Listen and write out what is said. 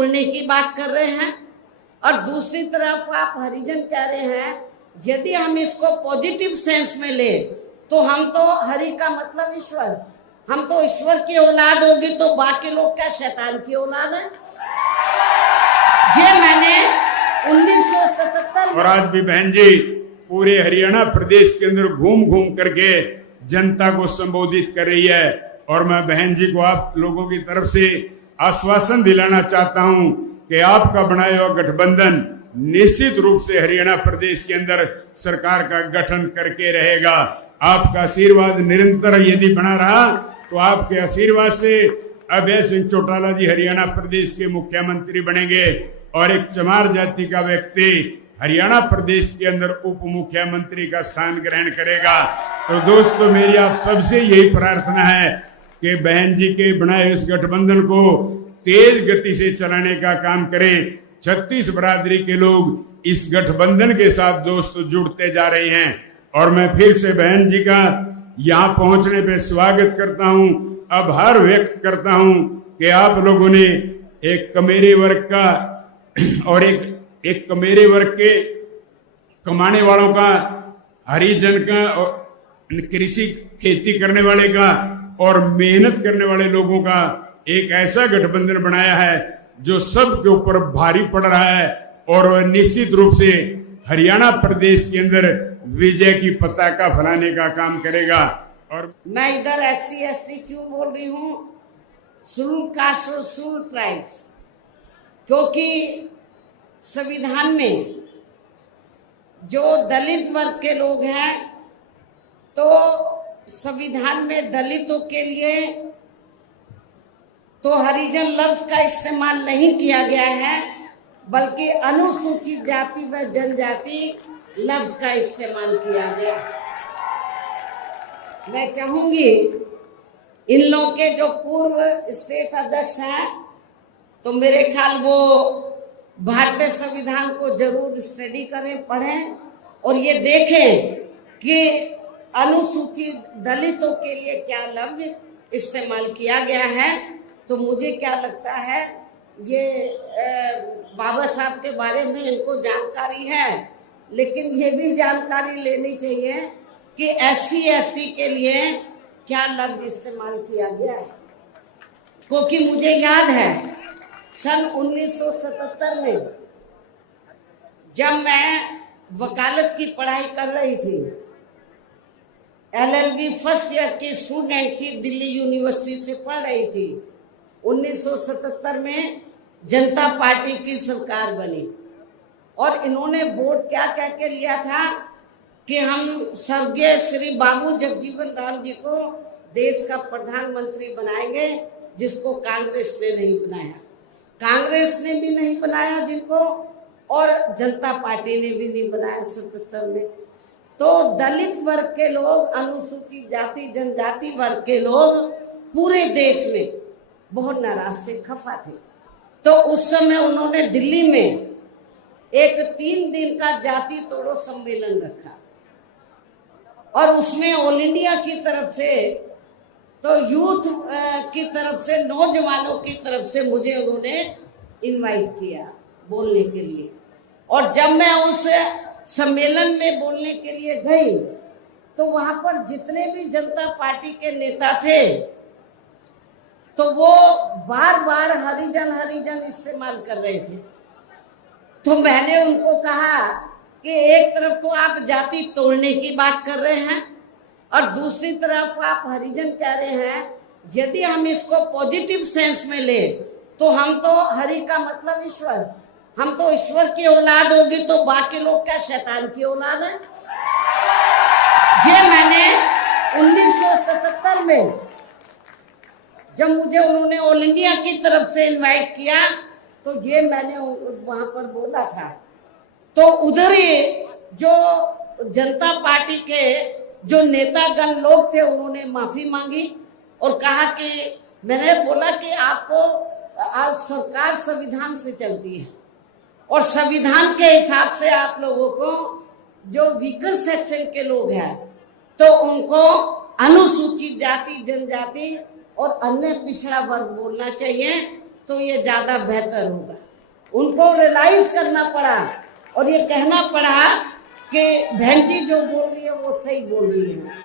तोड़ने की बात कर रहे हैं और दूसरी तरफ आप हरिजन कह रहे हैं। यदि हम इसको पॉजिटिव सेंस में ले तो हम तो हरि का मतलब ईश्वर, हम तो ईश्वर की औलाद होगी, तो बाकी लोग क्या शैतान की औलाद है? ये मैंने 1977 और आज भी बहन जी पूरे हरियाणा प्रदेश के अंदर घूम घूम करके जनता को संबोधित कर रही है। और मैं बहन जी को आप लोगों की तरफ से आश्वासन दिलाना चाहता हूं कि आपका बनाया हुआ गठबंधन निश्चित रूप से हरियाणा प्रदेश के अंदर सरकार का गठन करके रहेगा। आपका आशीर्वाद निरंतर यदि बना रहा तो आपके आशीर्वाद से अभय सिंह चौटाला जी हरियाणा प्रदेश के मुख्यमंत्री बनेंगे और एक चमार जाति का व्यक्ति हरियाणा प्रदेश के अंदर उप मुख्यमंत्री का स्थान ग्रहण करेगा। तो दोस्तों मेरी आप सबसे यही प्रार्थना है कि बहन जी के बनाए इस गठबंधन को तेज गति से चलाने का काम करें। 36 बरादरी के लोग इस गठबंधन के साथ दोस्त जुड़ते जा रहे हैं और मैं फिर से बहन जी का यहाँ पहुंचने पे स्वागत करता हूँ, आभार व्यक्त करता हूँ कि आप लोगों ने एक कमेरे वर्ग का और एक कमेरे वर्ग के कमाने वालों का, हरिजन का और कृषि खेती करने वाले का और मेहनत करने वाले लोगों का एक ऐसा गठबंधन बनाया है जो सबके ऊपर भारी पड़ रहा है और वह निश्चित रूप से हरियाणा प्रदेश के अंदर विजय की पताका फहराने का काम करेगा। और मैं इधर SC/ST क्यों बोल रही हूँ, शेड्यूल कास्ट और शेड्यूल ट्राइब्स, क्योंकि संविधान में जो दलित वर्ग के लोग हैं तो संविधान में दलितों के लिए तो हरिजन लफ्ज का इस्तेमाल नहीं किया गया है, बल्कि अनुसूचित जाति व जनजाति लफ्ज का इस्तेमाल किया गया। मैं चाहूंगी इन लोगों के जो पूर्व स्टेट अध्यक्ष हैं तो मेरे ख्याल वो भारतीय संविधान को जरूर स्टडी करें, पढ़ें और ये देखें कि अनुसूचित दलितों के लिए क्या लफ्ज इस्तेमाल किया गया है। तो मुझे क्या लगता है ये बाबा साहब के बारे में इनको जानकारी है, लेकिन ये भी जानकारी लेनी चाहिए कि SC/ST के लिए क्या लफ्ज इस्तेमाल किया गया है। क्योंकि मुझे याद है सन 1977 में जब मैं वकालत की पढ़ाई कर रही थी, LLB फर्स्ट ईयर की स्टूडेंट थी, दिल्ली यूनिवर्सिटी से पढ़ रही थी। 1977 में जनता पार्टी की सरकार बनी और इन्होंने वोट क्या कह के लिया था कि हम स्वर्गीय श्री बाबू जगजीवन राम जी को देश का प्रधानमंत्री बनाएंगे, जिसको कांग्रेस ने नहीं बनाया। कांग्रेस ने भी नहीं बनाया जिनको, और जनता पार्टी ने भी नहीं बनाया 77 में। तो दलित वर्ग के लोग, अनुसूचित जाति जनजाति वर्ग के लोग पूरे देश में बहुत नाराज थे, खफा थे। तो उस समय उन्होंने दिल्ली में एक 3 दिन का जाति तोड़ो सम्मेलन रखा और उसमें ऑल इंडिया की तरफ से तो यूथ की तरफ से, नौजवानों की तरफ से मुझे उन्होंने इनवाइट किया बोलने के लिए। और जब मैं उस सम्मेलन में बोलने के लिए गई तो वहां पर जितने भी जनता पार्टी के नेता थे तो वो बार बार हरिजन हरिजन इस्तेमाल कर रहे थे। तो मैंने उनको कहा कि एक तरफ तो आप जाति तोड़ने की बात कर रहे हैं और दूसरी तरफ आप हरिजन कह रहे हैं। यदि हम इसको पॉजिटिव सेंस में ले तो हम तो हरि का मतलब ईश्वर, हम तो ईश्वर की औलाद होगी, तो बाकी लोग क्या शैतान की औलाद है? ये मैंने 1977 में जब मुझे उन्होंने ऑल इंडिया की तरफ से इनवाइट किया तो ये मैंने वहां पर बोला था। तो उधर ही जो जनता पार्टी के जो नेतागण लोग थे उन्होंने माफी मांगी और कहा कि मैंने बोला कि आपको सरकार संविधान से चलती है और संविधान के हिसाब से आप लोगों को जो वीकर सेक्शन के लोग हैं तो उनको अनुसूचित जाति जनजाति और अन्य पिछड़ा वर्ग बोलना चाहिए। तो ये ज्यादा बेहतर होगा। उनको रियलाइज करना पड़ा और ये कहना पड़ा कि बहन जी जो बोल रही है वो सही बोल रही है।